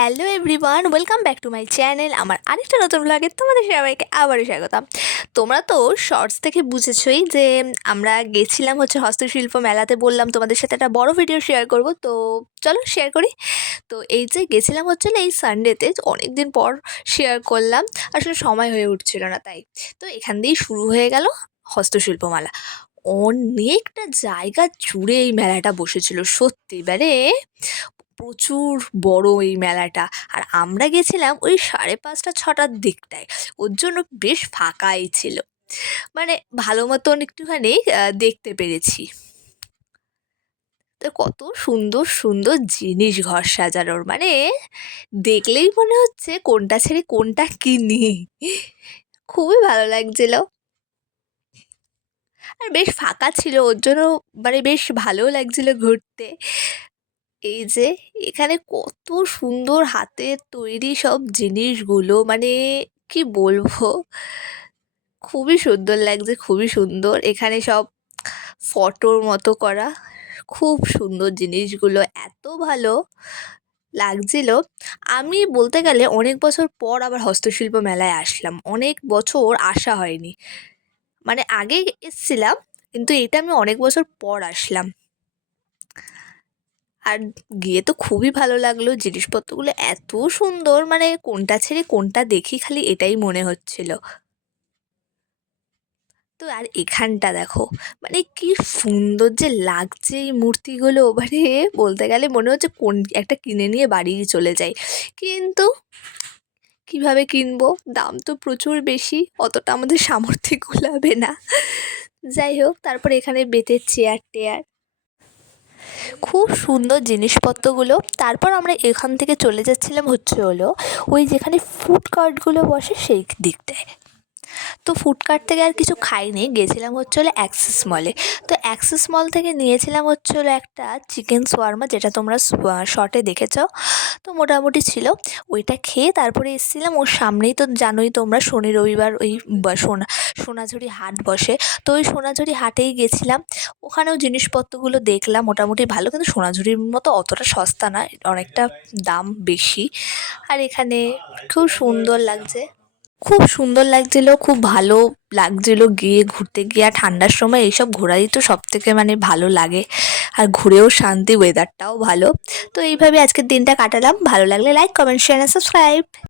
Hello everyone, welcome back to my channel আমার আরেকটা নতুন ব্লগে তোমাদের সবাইকে আবারও স্বাগতম। তোমরা তো শর্টস থেকে বুঝেছই যে আমরা গেছিলাম হচ্ছে হস্তশিল্প মেলাতে, বললাম তোমাদের সাথে একটা বড় ভিডিও শেয়ার করব, তো চলো শেয়ার করি। তো এই যে গেছিলাম হচ্ছে এই সানডেতে অনেক দিন পর শেয়ার করলাম, আসলে সময় হয়ে উঠছিল না তাই। তো এখান দিয়েই শুরু হয়ে গেল হস্তশিল্প মেলা। অনেকটা জায়গা জুড়ে এই মেলাটা বসেছিল, সত্যি। এবারে প্রচুর বড় এই মেলাটা। আর আমরা গেছিলাম ওই সাড়ে পাঁচটা, ছটার দিকটায়। ওর জন্য বেশ ফাঁকাই ছিল। মানে ভালো মতন একটুখানি দেখতে পেরেছি। তো কত সুন্দর সুন্দর জিনিস ঘর সাজানোর। মানে দেখলেই মনে হচ্ছে কোনটা ছেড়ে কোনটা কিনি। খুবই ভালো লাগছিল। আর বেশ ফাঁকা ছিল। ওর জন্য মানে বেশ ভালোও লাগছিল ঘুরতে। এই যে, এখানে কত সুন্দর হাতের তৈরি সব জিনিসগুলো মানে কি বলব? খুবই সুন্দর লাগছে, খুবই সুন্দর। এখানে সব ফটোর মতো করা, খুব সুন্দর জিনিসগুলো, এত ভালো লাগছিল। আমি বলতে গেলে অনেক বছর পর আবার হস্তশিল্প মেলায় আসলাম, অনেক বছর আসা হয়নি। মানে আগে এসছিলাম, কিন্তু এটা আমি অনেক বছর পর আসলাম। আর গিয়ে তো খুবই ভালো লাগল জিনিসপত্রগুলো এত সুন্দর মানে কোনটা ছেড়ে কোনটা দেখি খালি এটাই মনে হচ্ছিল। তো আর এখানটা দেখো মানে কি সুন্দর যে লাগছে এই মূর্তিগুলো মানে বলতে গেলে মনে হচ্ছে কোন, একটা কিনে নিয়ে বাড়ি চলে যাই। কিন্তু কীভাবে কিনবো? দাম তো প্রচুর বেশি, অতটা আমাদের সামর্থ্যে কুলাবে না। যাই হোক, তারপর এখানে বেতের চেয়ার টেয়ার খুব সুন্দর জিনিসপত্রগুলো। তারপর আমরা এখান থেকে চলে যাচ্ছিলাম হচ্ছে হলো ওই যেখানে ফুড কার্টগুলো বসে সেই দিকটায়। তো ফুড কার্ট থেকে আর কিছু খাইনি, গেছিলাম হচ্ছে হলো অ্যাক্সিস মলে তো অ্যাক্সিস মল থেকে নিয়েছিলাম হচ্ছে হলো একটা চিকেন সোয়ার্মা যেটা তোমরা শর্টে দেখেছ। তো মোটামুটি ছিল। ওইটা খেয়ে তারপরে এসেছিলাম। ওর সামনেই তো জানোই তোমরা, শনি রবিবার ওই সোনা, সোনাঝুরি হাট বসে। তো ওই সোনাঝুরি হাটেই গেছিলাম। ওখানেও জিনিসপত্রগুলো দেখলাম, মোটামুটি ভালো। কিন্তু সোনাঝুরির মতো অতটা সস্তা না, অনেকটা দাম বেশি। আর এখানে খুব সুন্দর লাগছে। খুব সুন্দর লাগছিল, খুব ভালো লাগছিল গিয়ে ঘুরতে গিয়ে। আর ঠান্ডার সময় এইসব ঘোরাই তো সব থেকে মানে ভালো লাগে। আর ঘুরেও শান্তি ওয়েদারটাও ভালো। তো এইভাবে আজকের দিনটা কাটালাম। ভালো লাগলে লাইক কমেন্ট শেয়ার সাবস্ক্রাইব